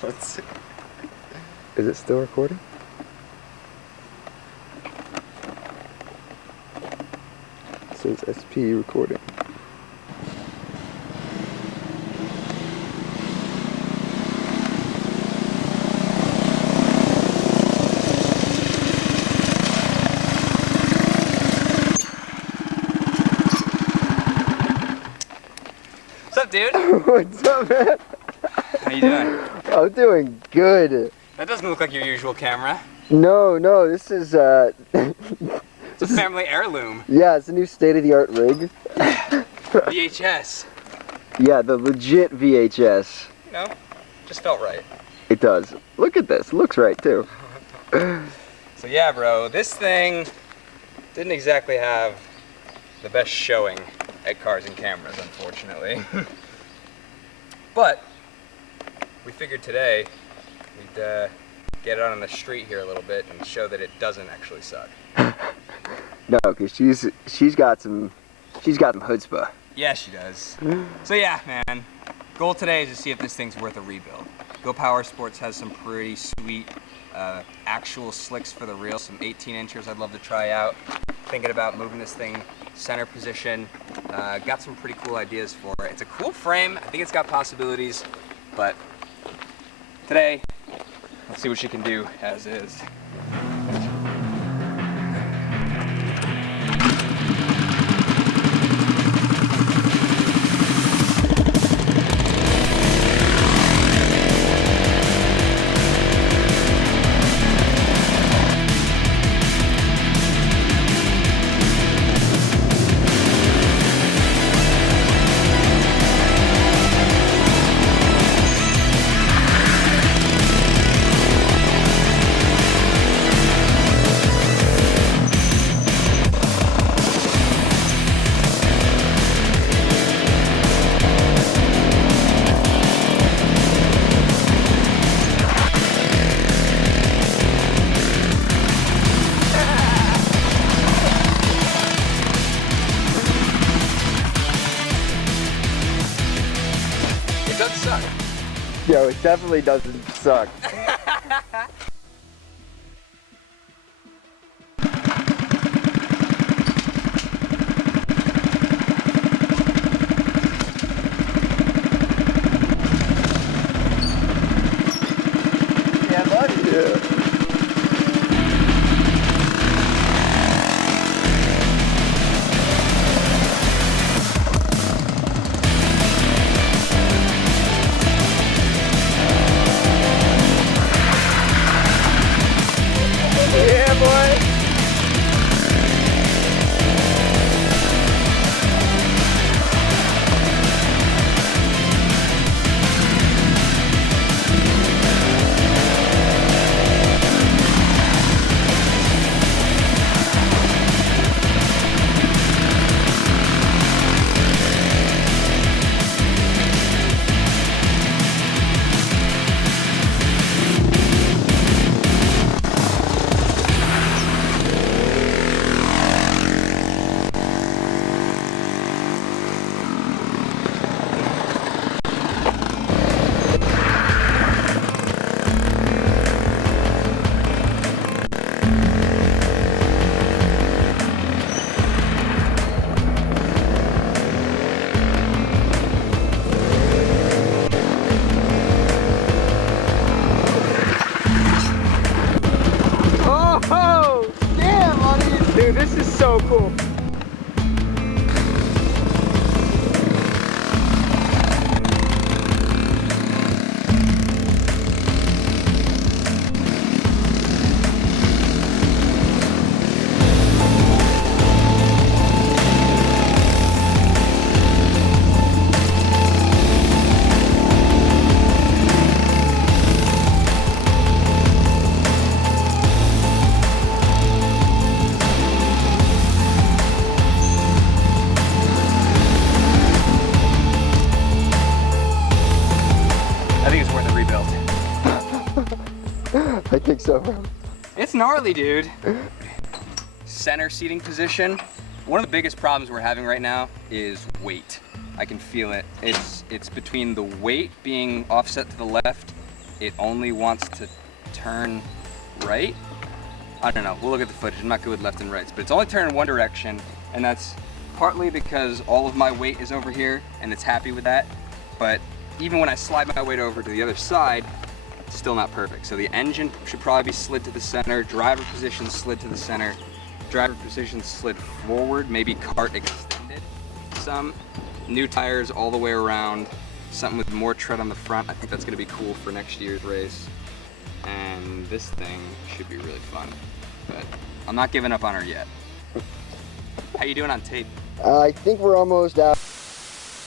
Let's see. Is it still recording? It says SP recording. What's up, dude? What's up, man? How you doing? I'm doing good. That doesn't look like your usual camera. No, this is It's a family heirloom. yeah, it's a new state-of-the-art rig. VHS. Yeah, the legit VHS. You know, just felt right. It does. Look at this. Looks right too. So yeah, bro, this thing didn't exactly have the best showing at Cars and Cameras, unfortunately. But we figured today we'd get it on the street here a little bit and show that it doesn't actually suck. No, because she's got some chutzpah. Yeah, she does. So yeah, man, goal today is to see if this thing's worth a rebuild. Go Power Sports has some pretty sweet actual slicks for the reel, some 18 inchers I'd love to try out. Thinking about moving this thing center position. Got some pretty cool ideas for it. It's a cool frame. I think it's got possibilities, but today, let's see what she can do as is. It does suck. Yo, it definitely doesn't suck. Yeah, buddy. Yeah. Yeah, boy. Oh, damn, buddy. Dude, this is so cool. I think it's worth a rebuild. I think so, bro. It's gnarly, dude. Center seating position. One of the biggest problems we're having right now is weight. I can feel it. It's between the weight being offset to the left it only wants to turn right. I don't know, we'll look at the footage. I'm not good with left and rights, but it's only turning one direction, and that's partly because all of my weight is over here and it's happy with that. But even when I slide my weight over to the other side, it's still not perfect. So the engine should probably be slid to the center, driver position slid to the center, driver position slid forward, maybe kart extended some, new tires all the way around, something with more tread on the front. I think that's gonna be cool for next year's race. And this thing should be really fun, but I'm not giving up on her yet. How you doing on tape? I think we're almost out.